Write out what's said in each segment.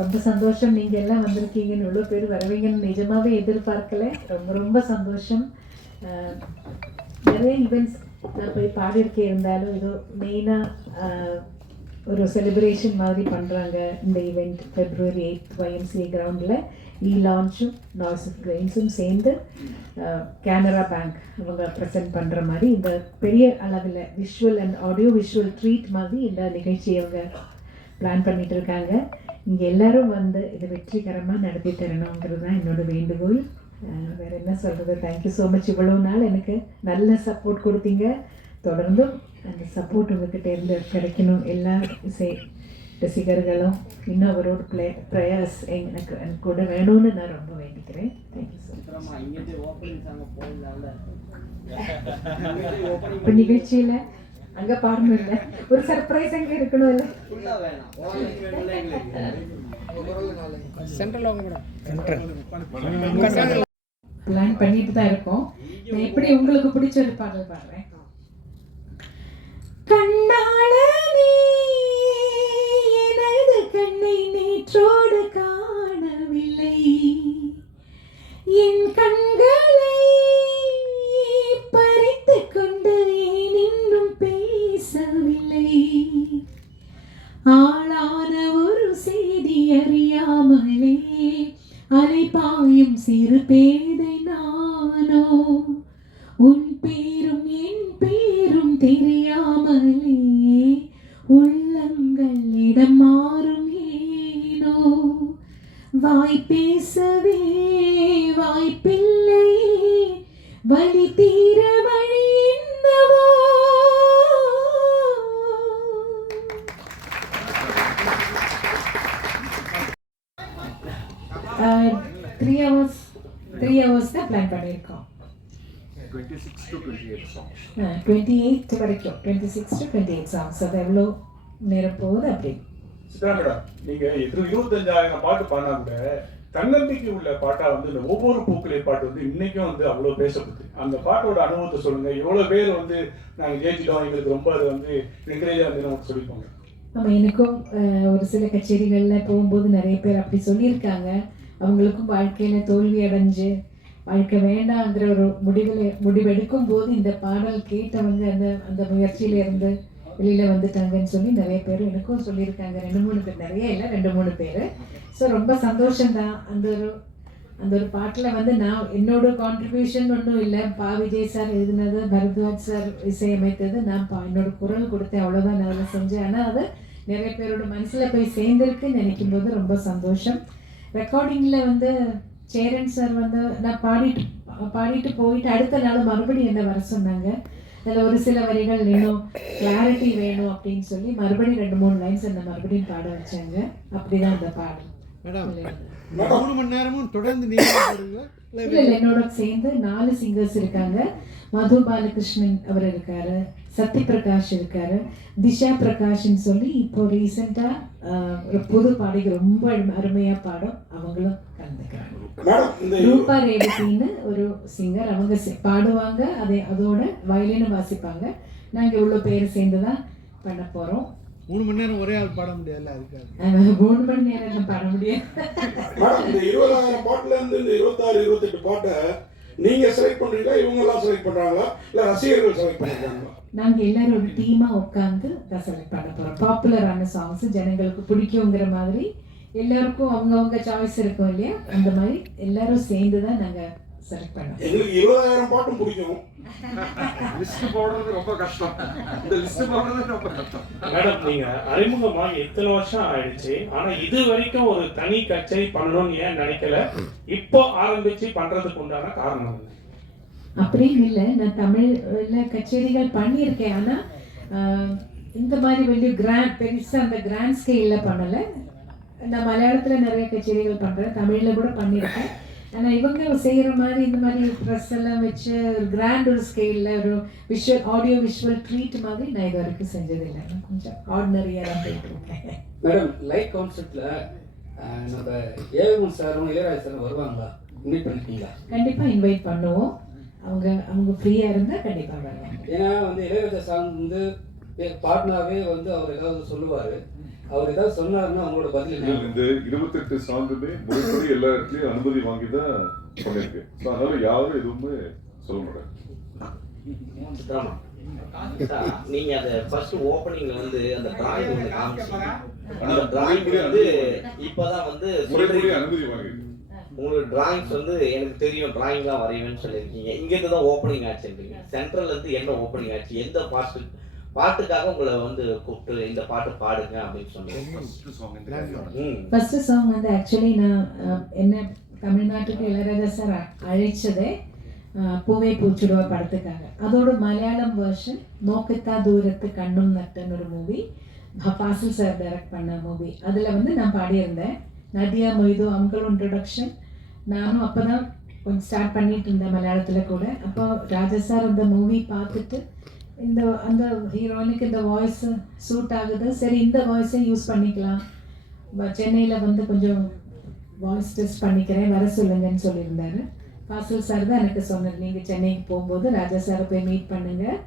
ரொம்ப சந்தோஷம். நீங்கள் எல்லாம் வந்திருக்கீங்கன்னு, இவ்வளோ பேர் வருவீங்கன்னு நிஜமாகவே எதிர்பார்க்கல. ரொம்ப ரொம்ப சந்தோஷம். நிறைய ஈவெண்ட்ஸ் நான் போய் பாடியிருக்கேன். இருந்தாலும் இது மெயினாக ஒரு செலிப்ரேஷன் மாதிரி பண்ணுறாங்க. இந்த ஈவெண்ட் February 8 YMCA கிரவுண்டில் லான்ச்சும் நாய்ஸ் ஆஃப் கிரெயின்ஸும் சேர்ந்து கேனரா பேங்க் அவங்க ப்ரெசென்ட் பண்ணுற மாதிரி இந்த பெரிய அளவில் visual and audio visual treat மாதிரி இந்த நிகழ்ச்சியை அவங்க பிளான் பண்ணிட்டு இருக்காங்க. இங்கே எல்லோரும் வந்து இதை வெற்றிகரமாக நடத்தி தரணுங்கிறது தான் என்னோட வேண்டுகோள். வேறு என்ன சொல்கிறது. Thank you so much. இவ்வளோ நாள் எனக்கு நல்ல சப்போர்ட் கொடுத்தீங்க. தொடர்ந்தும் அந்த சப்போர்ட் உங்கள்கிட்ட இருந்து கிடைக்கணும். எல்லா இசை ரசிகர்களும் இன்னும் அவரோட ப்ரேயர்ஸ் எனக்கு கூட வேணும்னு நான் ரொம்ப வேண்டிக்கிறேன். Thank you so much. இப்போ நிகழ்ச்சியில் அங்கே பாடணும் இல்லை, ஒரு சர்ப்ரைஸ் அங்கே இருக்கணும் இல்லை. பிளான் பண்ணிட்டு தான் இருக்கோம். நான் எப்படி உங்களுக்கு பிடிச்ச ஒரு பாடல் பாடுறேன். கண்ணால நீ எனது கண்ணை நேற்றோடு காணவில்லை, என் கண்களை பறித்து கொண்டு ஏன் இன்னும் பேசவில்லை, ஆளான ஒரு செய்தி அறியாமலே அலைபாயும் சிறு பேதை நானோ, உன் பேரும் என் பேரும் தெரியாமலே உள்ளங்கள் இடம் மாறும் ஏனோ, வாய் பேசவே வாய்ப்பில்லை, வலி தீர வழி என்னவோ. த்ரீ ஹவர்ஸ் தான் பிளான் பண்ணியிருக்கோம். 26 to 28 songs. 28 வரைக்கும் 26 to 28 songs. அது எவ்வளோ நேரம் போகுது அப்படி. சித்ரா மேடம், நீங்கள் 25,000 பாட்டு பாடினா கூட தன்னம்பிக்கை உள்ள பாட்டாக வந்து இந்த ஒவ்வொரு பூக்களே பாட்டு வந்து இன்றைக்கும் வந்து அவ்வளோ பேசப்படுது. அந்த பாட்டோட அனுபவத்தை சொல்லுங்கள். எவ்வளோ பேர் வந்து நாங்கள் ஜெயிச்சிட்டோம், எங்களுக்கு ரொம்ப அது வந்து என்கரேஜாக இருந்து நமக்கு சொல்லிப்போங்க. ஆமாம், எனக்கும் ஒரு சில கச்சேரிகளில் போகும்போது நிறைய பேர் அப்படி சொல்லியிருக்காங்க. அவங்களுக்கும் வாழ்க்கையில் தோல்வி அடைஞ்சு வாழ்க்கை வேண்டாங்கிற ஒரு முடிவெடுக்கும் போது இந்த பாடல் கேட்டவங்க அந்த முயற்சியில இருந்து வெளியில் வந்துட்டாங்கன்னு சொல்லி நிறைய பேர் எனக்கும் சொல்லியிருக்காங்க. 2-3 பேர், நிறைய இல்லை, 2-3 பேர். ஸோ ரொம்ப சந்தோஷம்தான். அந்த ஒரு பாட்டில் வந்து நான் என்னோட கான்ட்ரிபியூஷன் ஒன்றும் இல்லை. விஜய் சார் எழுதினது, பரத்வாஜ் சார் இசையமைத்தது, நான் என்னோட குரல் கொடுத்தேன், அவ்வளோதான் நான் அதில் செஞ்சேன். ஆனால் அது நிறைய பேரோட மனசில் போய் சேர்ந்துருக்குன்னு நினைக்கும் போது ரொம்ப சந்தோஷம். ரெக்கார்டிங்கில் வந்து சேரன் சார் வந்து நான் பாடிட்டு போயிட்டு அடுத்த நாள் மறுபடியும் என்ன வர சொன்னாங்க. அதில் ஒரு சில வரிகள் இன்னும் கிளாரிட்டி வேணும் அப்படின்னு சொல்லி மறுபடியும் 2-3 லைன்ஸ் என்ன மறுபடியும் பாட வச்சாங்க. அப்படிதான் அந்த பாடல். மேடம் 3 மணி நேரமும் தொடர்ந்து இல்லை, என்னோட சேர்ந்து 4 சிங்கர்ஸ் இருக்காங்க. மது பாலகிருஷ்ணன் அவர் இருக்காரு, சத்யபிரகாஷ் இருக்காரு, திஷா பிரகாஷ்ன்னு சொல்லி இப்போ ரீசெண்டாக ஒரு புது பாடகி ரொம்ப அருமையாக பாடும், அவங்களும் கலந்துக்கிறாங்க. ரூபா ரேவதின்னு ஒரு சிங்கர், அவங்க பாடுவாங்க, அதோட வயலினும் வாசிப்பாங்க. நாங்கள் இவ்வளோ பேர் சேர்ந்து தான் பண்ண போகிறோம். 3 மணி நேரம் ஒரே ஆள் பாட முடியல. 3 மணி நேரம் பாட முடியாது. இந்த 20,000 பாட்டுல இருந்து இந்த 26-28 பாட்டை நீங்க செலக்ட் பண்றீங்களா, இவங்க எல்லாம் செலக்ட் பண்றாங்களா, இல்ல ரசிகர்கள் செலக்ட் பண்றாங்களா? நாங்க எல்லாரும் ஒரு டீமா உட்காந்து தான் செலக்ட் பண்ண போறோம். பாப்புலரான சாங்ஸ் ஜனங்களுக்கு பிடிக்குங்கிற மாதிரி எல்லாருக்கும் அவங்கவுங்க சாய்ஸ் இருக்கும் இல்லையா, அந்த மாதிரி எல்லாரும் சேர்ந்து தான் நாங்க செலக்ட் பண்ணோம். எங்களுக்கு 20,000 பாட்டும் பிடிக்கும். லிஸ்ட் போடுறது ரொம்ப கஷ்டம். இந்த லிஸ்ட் போடுறது ரொம்ப கஷ்டம். மேடம், நீங்க அறிமுகமாக இத்தனை வருஷம் ஆயிடுச்சு, ஆனா இது வரைக்கும் ஒரு தனி கச்சேரி பண்ணணும்னு ஏன் நினைக்கல? இப்போ ஆரம்பிச்சு பண்றதுக்கு உண்டான காரணம் என்ன? அப்படின்னு இல்லை, நான் தமிழ்ல கச்சேரிகள் பண்ணியிருக்கேன். ஆனா இந்த மாதிரி வெளியே பெருசா அந்த கிராண்ட் ஸ்கேல்ல பண்ணலை. நான் மலையாளத்துல நிறைய கச்சேரிகள் பண்றேன், தமிழ்ல கூட பண்ணியிருக்கேன். ஆனால் இவங்க செய்கிற மாதிரி இந்த மாதிரி ட்ரெஸ் எல்லாம் வச்சு ஒரு கிராண்ட் ஒரு ஸ்கேலில் ஒரு ஆடியோ விஷுவல் ட்ரீட் மாதிரி நான் இது வரைக்கும் செஞ்சதில்லை. கொஞ்சம் ஆர்டினரியாக தான் போயிட்டுருக்கேன். மேடம், லைட் கான்செப்டில் நம்ம ஏவிஎம் சாரும் இளையராஜா சாரும் வருவாங்களா? இன்வைட் பண்ணிருக்கீங்களா? கண்டிப்பாக இன்வைட் பண்ணுவோம். அவங்க ஃப்ரீயாக இருந்தால் கண்டிப்பாக வருவாங்க. ஏன்னா வந்து இளையராஜா சாங் வந்து பாட்னாவே வந்து அவர் ஏதாவது சொல்லுவார். அவர் ஏதாவது சொன்னாருன்னா அவங்களோட பதில் என்ன? இந்த 28 சாங்குமே முறைப்படி எல்லா இடத்துலயும் அனுமதி வாங்கி தான் பண்ணிருக்கு. ஸோ அதனால யாரும் எதுவுமே சொல்ல மாட்டாங்க. நீங்க அந்த ஃபர்ஸ்ட் ஓபனிங்ல வந்து அந்த டிராயிங் வந்து காமிச்சீங்க. அந்த டிராயிங் வந்து இப்பதான் வந்து முறைப்படி அனுமதி வாங்கி உங்களோட டிராயிங்ஸ் வந்து எனக்கு தெரியும் டிராயிங்லாம் வரைவேன்னு சொல்லியிருக்கீங்க. இங்கேருந்து தான் ஓப்பனிங் ஆச்சுன்றீங்க. சென்ட்ரல்ல இருந்து என்ன ஓப்பனிங் ஆச்சு? எந்த பாட்டுக்காக உங்களை வந்து கூப்பிட்டு இந்த பாட்டு பாடுங்க அப்படின்னு சொன்னீங்க? ஃபர்ஸ்ட் சாங் வந்து ஆக்சுவலி நான் என்ன தமிழ்நாட்டுக்கு இளையராஜா சார் அழைச்சதே பூவே பூச்சுடுவா படத்துக்காக. அதோட மலையாளம் வெர்ஷன் நோக்கத்தா தூரத்து கண்ணும் நட்டுன்னு ஒரு மூவி ஃபாசில் சார் டைரக்ட் பண்ண மூவி. அதில் வந்து நான் பாடியிருந்தேன். நதியா மொய்து அவங்களும் இன்ட்ரொடக்ஷன். நானும் அப்போ தான் கொஞ்சம் ஸ்டார்ட் பண்ணிட்டு இருந்தேன் மலையாளத்தில் கூட. அப்போ ராஜா சார் அந்த மூவி பார்த்துட்டு அந்த ஹீரோயினுக்கு இந்த வாய்ஸ் சூட் ஆகுது, சரி இந்த வாய்ஸை யூஸ் பண்ணிக்கலாம், சென்னையில் வந்து கொஞ்சம் வாய்ஸ் டெஸ்ட் பண்ணிக்கிறேன், வர சொல்லுங்கன்னு சொல்லியிருந்தாரு. ஃபாசில் சார் தான் எனக்கு சொன்னார், நீங்கள் சென்னைக்கு போகும்போது ராஜா சாரை போய் மீட் பண்ணுங்கள்,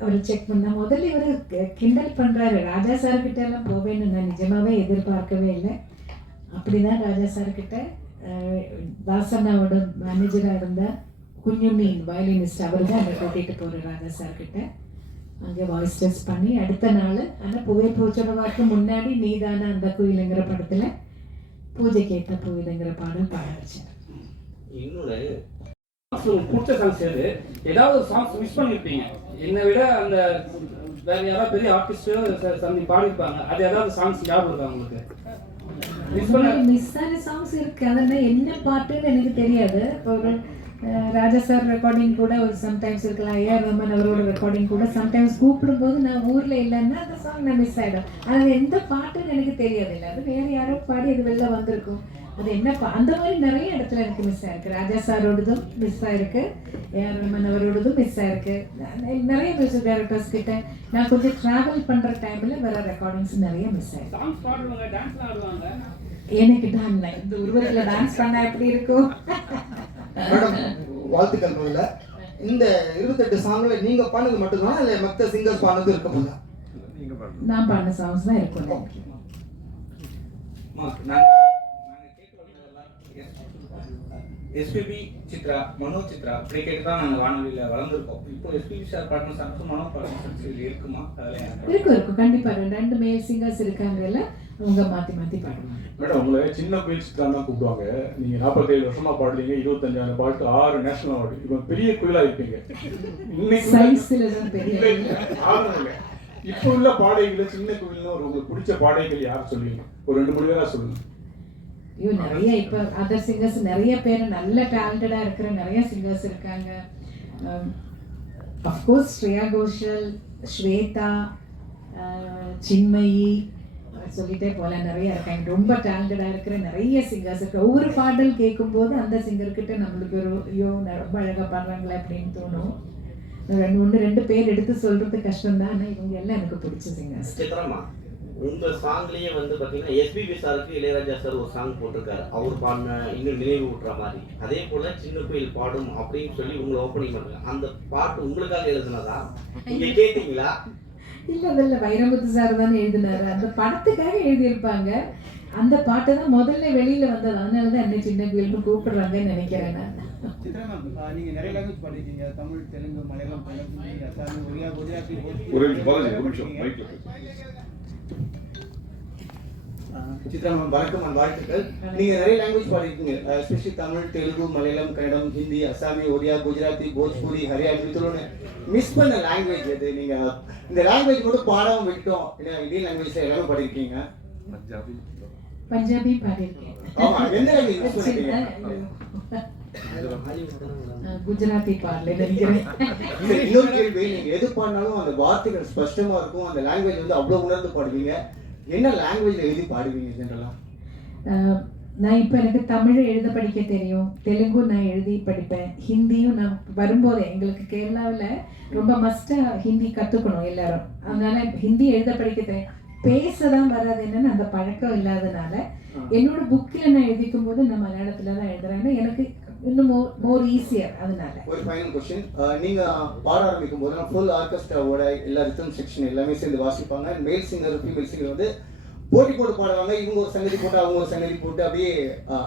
அவர் செக் பண்ணால் முதல்ல இவர் கிண்டல் பண்ணுறாரு. ராஜா சார்கிட்ட எல்லாம் போவேன்னு நான் நிஜமாகவே எதிர்பார்க்கவே இல்லை. அப்படி தான் ராஜா சார்கிட்ட தாசனாவோட மேனேஜராக இருந்த குஞ்சுமீன் வயலினிஸ்ட் அவர் தான் அங்கே கூட்டிகிட்டு போகிறார் ராஜா சார்கிட்ட. அங்கே வாய்ஸ் டெஸ்ட் பண்ணி அடுத்த நாள் ஆனால் புகை பூச்சோடவாக்கு முன்னாடி நீதான அந்த கோயிலுங்கிற படத்தில் பூஜைக்கு ஏற்ற கோயிலுங்கிற பாடல் பாட வச்சேன். இன்னொன்று பிடிச்ச சாங்ஸ் எது? ஏதாவது ஒரு சாங்ஸ் மிஸ் பண்ணியிருப்பீங்க, என்னை விட அந்த வேற யாராவது பெரிய ஆர்டிஸ்டோ சம்திங் பாடியிருப்பாங்க, அது ஏதாவது சாங்ஸ் ஞாபகம் இருக்கா உங்களுக்கு? மிஸ் ஆன சாங்ஸ் இருக்கு, அதெல்லாம் என்ன பாட்டுன்னு எனக்கு தெரியாது. இப்போ ராஜா சார் ரெக்கார்டிங் கூட ஒரு சம்டைம்ஸ் இருக்கலாம், ஏஆர் ரஹ்மான் அவரோட ரெக்கார்டிங் கூட சம்டைம்ஸ் கூப்பிடும்போது நான் ஊரில் இல்லைன்னா அந்த சாங் நான் மிஸ் ஆகிடும். அது எந்த பாட்டுன்னு எனக்கு தெரியாது. இல்லை, அது வேறு யாரோ பாடி அது வெளில வந்திருக்கும். அது என்ன அந்த மாதிரி நிறைய இடத்துல எனக்கு மிஸ் ஆயிருக்கு. ராஜா சாரோடதும் மிஸ் ஆயிருக்கு, ஏஆர் ரஹ்மான் அவரோடதும் மிஸ் ஆயிருக்கு. நிறைய மியூசிக் டைரக்டர்ஸ் கிட்ட நான் கொஞ்சம் ட்ராவல் பண்ணுற டைமில் வர ரெக்கார்டிங்ஸ் நிறைய மிஸ் ஆயிருக்கு. எனக்கு தான் இந்த உருவத்தில் டான்ஸ் பண்ண எப்படி இருக்கும். மேடம் வாழ்த்துக்கள். முதல்ல இந்த 28 சாங்ல நீங்க பாடுனது மட்டும்தான் இல்ல மற்ற சிங்கர்ஸ் பாடுனது இருக்க போதா? நான் பாடின சாங்ஸ் தான் இருக்கும். எஸ்பிபி சித்ரா, மனோ சித்ரா இப்படி கேட்டு தான் நாங்கள் வானொலியில் வளர்ந்துருக்கோம். இப்போ எஸ்பிபி சார் பாடின சாங்ஸும் மனோ பாடின சாங்ஸ் இருக்குமா? அதெல்லாம் இருக்கும் கண்டிப்பாக. ரெண்டு மேல் சிங்கர்ஸ் இருக்காங்கல்ல, அவங்க மாற்றி மாற்றி பாடுவாங்க. மேடம் உங்களை சின்ன கோயில் சித்ரா தான் கூப்பிடுவாங்க. நீங்கள் 47 வருஷமா பாடுறீங்க, 25,000 பாட்டு, 6 நேஷனல் அவார்டு, இப்போ பெரிய கோயிலாக இருப்பீங்க. இன்னைக்கு சைஸ்ல தான் பெரிய இல்லை. இப்போ உள்ள பாடகைகளை சின்ன கோயில்னு உங்களுக்கு பிடிச்ச பாடகைகள் யார் சொல்லுவீங்க? ஒரு 2-3 பேரா சொல்லுங்க. ஐயோ நிறைய இப்போ அதர் சிங்கர்ஸ் நிறைய பேர் நல்ல டேலண்டடாக இருக்கிற நிறைய சிங்கர்ஸ் இருக்காங்க. அஃப்கோர்ஸ் ஸ்ரேயா கோஷல், ஸ்வேதா, சின்மயி சொல்லிட்டே போல நிறைய இருக்காங்க. ரொம்ப டேலண்டடாக இருக்கிற நிறைய சிங்கர்ஸ் இருக்கு. ஒவ்வொரு பாடல் கேட்கும்போது அந்த சிங்கர்கிட்ட நம்மளுக்கு ஒரு ஐயோ ரொம்ப அழகாக பாடுறாங்களே அப்படின்னு தோணும். 1-2 பேர் எடுத்து சொல்றது கஷ்டம் தான், ஆனால் இவங்க எல்லாம் எனக்கு பிடிச்ச சிங்கர்ஸ். சித்ராமா, உங்க சாங்லயே வந்து பாத்தீங்கன்னா எஸ்பிபி சாருக்கு இளையராஜா சார் ஒரு சாங் போட்டிருக்காரு, அவர் பாடின இன்னும் நினைவு ஊட்டுற மாதிரி. அதே போல சின்ன கோயில் பாடும் அப்படின்னு சொல்லி உங்களை ஓப்பனிங் பண்ணுங்க. அந்த பாட்டு உங்களுக்காக எழுதுனதா? நீங்க கேட்டீங்களா? இல்லை வைரமுத்து சார் தானே எழுதினாரு. அந்த படத்துக்காக எழுதியிருப்பாங்க. அந்த பாட்டு தான் முதல்ல வெளியில வந்தது, அதனால தான் என்ன சின்ன கோயிலுக்கு கூப்பிடுறாங்கன்னு நினைக்கிறேன் நான். சித்ரா மேம், நீங்க நிறைய லாங்குவேஜ் பாடிருக்கீங்க, தமிழ், தெலுங்கு, மலையாளம், கன்னடம், அசாமி, ஒரியா, குஜராத்தி, ஒரு நிமிஷம் மைக்ல சித்ரா மேம் வணக்கம் அண்ட் வாழ்த்துக்கள். நீங்க நிறைய லாங்குவேஜ் பாடிருக்கீங்க, எஸ்பெஷலி தமிழ், தெலுங்கு, மலையாளம், கன்னடம், ஹிந்தி, அசாமி, ஒரியா, குஜராத்தி, போஜ்பூரி, ஹரியானா இப்படி மிஸ் பண்ண லாங்குவேஜ் எது? நீங்க இந்த லாங்குவேஜ் மட்டும் பாடாம விட்டோம், ஏன்னா இதே லாங்குவேஜ்ல எல்லாமே பாடிருக்கீங்க. பஞ்சாபி பாடியிருக்கேன். ஆமா, எந்த லாங்குவேஜ் மிஸ் பண்ணிருக்கீங்க? குஜராத்தி பாடல நினைக்கிறேன். இன்னொரு கேள்வி, நீங்க எது பாடினாலும் அந்த வார்த்தைகள் ஸ்பஷ்டமா இருக்கும், அந்த லாங்குவேஜ் வந்து அவ்வளவு உணர்ந்து பாடுவீங்க. என்ன லாங்குவேஜ்ல எழுதி பாடுவீங்க ஜெனரலா? நான் இப்போ எனக்கு தமிழ் எழுத படிக்க தெரியும், தெலுங்கு நான் எழுதி படிப்பேன், ஹிந்தியும் நான் வரும்போதே எங்களுக்கு கேரளாவில் ரொம்ப மஸ்ட்டாக ஹிந்தி கற்றுக்கணும் எல்லாரும், அதனால ஹிந்தி எழுத படிக்க தெரியும். பேச தான் வராது, என்னன்னு அந்த பழக்கம் இல்லாதனால என்னோட புக்கில் நான் எழுதிக்கும் போது நான் மலையாளத்தில் தான் எழுதுறேன். எனக்கு இன்னும் மோர் ஈஸியர். அதனால ஒரு ஃபைனல் கொஸ்டின், நீங்க பாட ஆரம்பிக்கும் போது ஃபுல் ஆர்கெஸ்ட்ராவோட எல்லா ரிதம் செக்ஷன் எல்லாமே சேர்ந்து வாசிப்பாங்க. மேல் சிங்கர் ஃபீமேல் சிங்கர் வந்து போட்டி போட்டு பாடுவாங்க. இவங்க ஒரு சங்கதி போட்டு அவங்க ஒரு சங்கதி போட்டு அப்படியே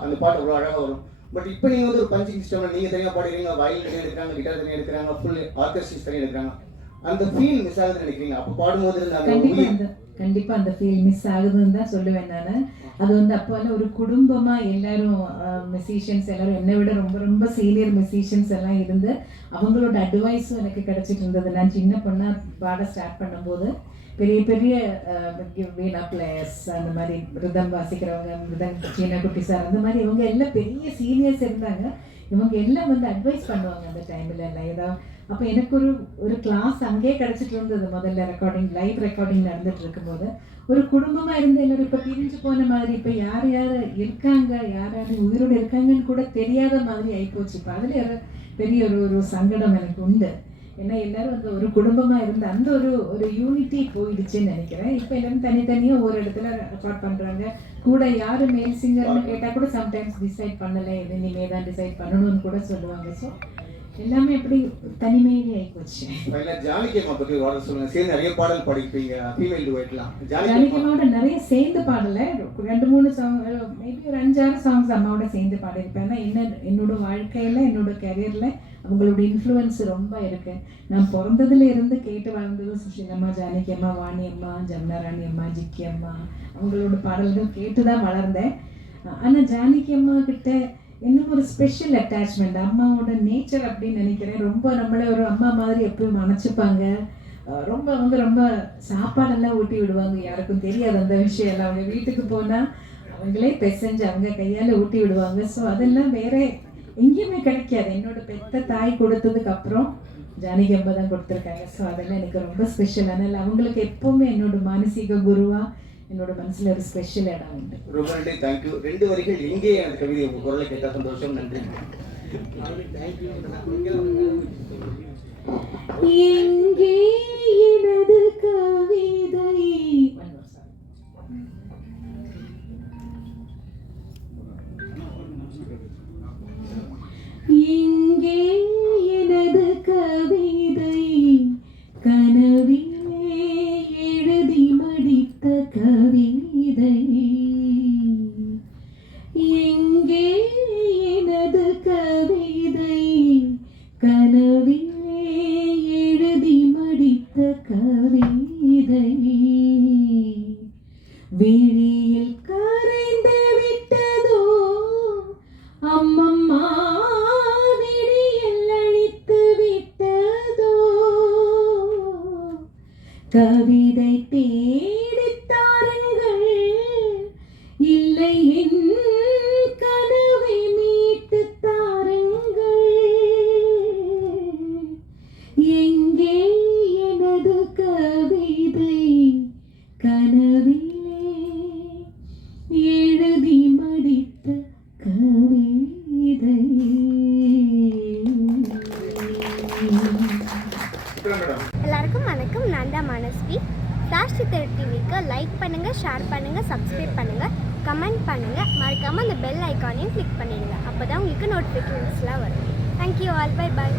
அந்த பாட்டு அவ்வளோ அழகாக வரும். பட் இப்போ நீங்கள் வந்து ஒரு பஞ்சிங் சிஸ்டமில் நீங்கள் தனியாக பாடுறீங்க, வயலின் தனியாக எடுக்கிறாங்க, கிட்டார் தனியாக எடுக்கிறாங்க, ஃபுல் ஆர்கெஸ்ட்ரா தனியாக எடுக்கிறாங்க. அந்த ஃபீல் மிஸ் ஆகுதுன்னு நினைக்கிறீங்க? அப்போ பாடும்போது இருந்த அந்த கண்டிப்பா அந்த ஃபீல் மிஸ் ஆகுதுன்னு தான் சொல்லுவேன் நான். அது வந்து அப்போல்லாம் ஒரு குடும்பமா எல்லாரும் மியூசிஷியன்ஸ் எல்லாரும் என்னை விட ரொம்ப ரொம்ப சீனியர் மியூசிஷியன்ஸ் எல்லாம் இருந்து அவங்களோட அட்வைஸும் எனக்கு கிடைச்சிட்டு இருந்தது. நான் சின்ன பொண்ணா பாட ஸ்டார்ட் பண்ணும்போது பெரிய பெரிய வீணா பிளேயர்ஸ், அந்த மாதிரி ரிதம் வாசிக்கிறவங்க, சீனா குட்டி சார், அந்த மாதிரி இவங்க எல்லாம் பெரிய சீனியர்ஸ் இருந்தாங்க. இவங்க எல்லாம் வந்து அட்வைஸ் பண்ணுவாங்க அந்த டைமில் எல்லாம் ஏதாவது. அப்போ எனக்கு ஒரு கிளாஸ் அங்கேயே கிடச்சிட்டு இருந்தது. முதல்ல லைவ் ரெக்கார்டிங் நடந்துட்டு இருக்கும்போது ஒரு குடும்பமாக இருந்து எல்லாரும் இப்போ பிரிஞ்சு போன மாதிரி, இப்போ யார் யார் இருக்காங்க, யார் யார் உயிரோடு இருக்காங்கன்னு கூட தெரியாத மாதிரி ஆகிப்போச்சு. இப்போ அதில் பெரிய ஒரு சங்கடம் எனக்கு உண்டு. ஏன்னா எல்லாரும் வந்து ஒரு குடும்பமாக இருந்த அந்த ஒரு யூனிட்டி போயிடுச்சுன்னு நினைக்கிறேன். இப்போ எல்லாரும் தனித்தனியாக ஒரு இடத்துல ரெக்கார்ட் பண்ணுறாங்க. கூட யார் மேல் சிங்கர்னு கேட்டால் கூட சம்டைம்ஸ் டிசைட் பண்ணலை, இனிமே தான் டிசைட் பண்ணணும்னு கூட சொல்லுவாங்க. ஸோ எல்லாமே எப்படி தனிமையிலே ஆகிப்போச்சு. ஜானகி அம்மா பற்றி ஒரு சொல்லுங்க. சேர்ந்து நிறைய பாடல் பாடிப்பீங்க, ஃபீமேல் டுவெட்லாம். ஜானகி அம்மாவோட நிறைய சேர்ந்து பாடலை 2-3 சாங், மேபி ஒரு 5-6 சாங்ஸ் அம்மாவோட சேர்ந்து பாடியிருப்பேன். ஏன்னா என்னோட வாழ்க்கையில் என்னோட கரியரில் அவங்களோட இன்ஃப்ளூயன்ஸ் ரொம்ப இருக்கு. நான் பிறந்ததுல இருந்து கேட்டு வளர்ந்தது சுஷீலம்மா, ஜானகி அம்மா, வாணி அம்மா, ஜமுனாராணி அம்மா, ஜிக்கி அம்மா, அவங்களோட பாடல்கள் கேட்டு தான் வளர்ந்தேன். ஆனால் ஜானகி அம்மா கிட்ட இன்னும் ஒரு ஸ்பெஷல் அட்டாச்மெண்ட், அம்மாவோட நேச்சர் அப்படின்னு நினைக்கிறேன். ரொம்ப நம்மளை ஒரு அம்மா மாதிரி எப்பவும் அணைச்சிப்பாங்க. ரொம்ப அவங்க ரொம்ப சாப்பாடெல்லாம் ஊட்டி விடுவாங்க. யாருக்கும் தெரியாது அந்த விஷயம் எல்லாம். அவங்க வீட்டுக்கு போனால் அவங்களே பெசஞ்சு அவங்க கையால் ஊட்டி விடுவாங்க. ஸோ அதெல்லாம் வேற எங்கேயுமே கிடைக்காது. என்னோட பெத்த தாய் கொடுத்ததுக்கு அப்புறம் ஜானகி அம்மா தான் கொடுத்துருக்காங்க. ஸோ அதெல்லாம் எனக்கு ரொம்ப ஸ்பெஷல். அதனால் அவங்களுக்கு எப்போவுமே என்னோட மானசீக குருவா என்னோட மனசுல ஒரு ஸ்பெஷல் இடம் உண்டு. ரொம்ப நன்றி, தேங்க்யூ. 2 வரிகள் எங்கே அந்த கவிதை உங்க குரலை கேட்டா சந்தோஷம். நன்றி. எங்கே எனது கவிதை, எங்கே எனது கவிதை, கனவிலே எழுதி மடித்த கவிதை, எங்கே எனது கவிதை, கனவிலே எழுதி மடித்த கவிதை, விழியில் கரைந்து விட்டதோ அம்மம்மா, விழியில் அழித்து விட்டதோ, கவிதை தேடித் தாருங்கள், இல்லை என் கனவை மீட்டு தாருங்கள், எங்கே எனது கவிதை, கனவிலே எழுதி மடித்த கவிதை. எல்லாருக்கும் வணக்கம். நான் தான் மனஸ்வி. சாஷ்டி தெரு டிவிக்கு லைக் பண்ணுங்கள், ஷேர் பண்ணுங்கள், சப்ஸ்கிரைப் பண்ணுங்கள், கமெண்ட் பண்ணுங்கள். மறக்காமல் அந்த பெல் ஐக்கானையும் கிளிக் பண்ணிடுங்க. அப்போ தான் உங்களுக்கு நோட்டிஃபிகேஷன்ஸ்லாம் வரும். Thank you all. Bye bye.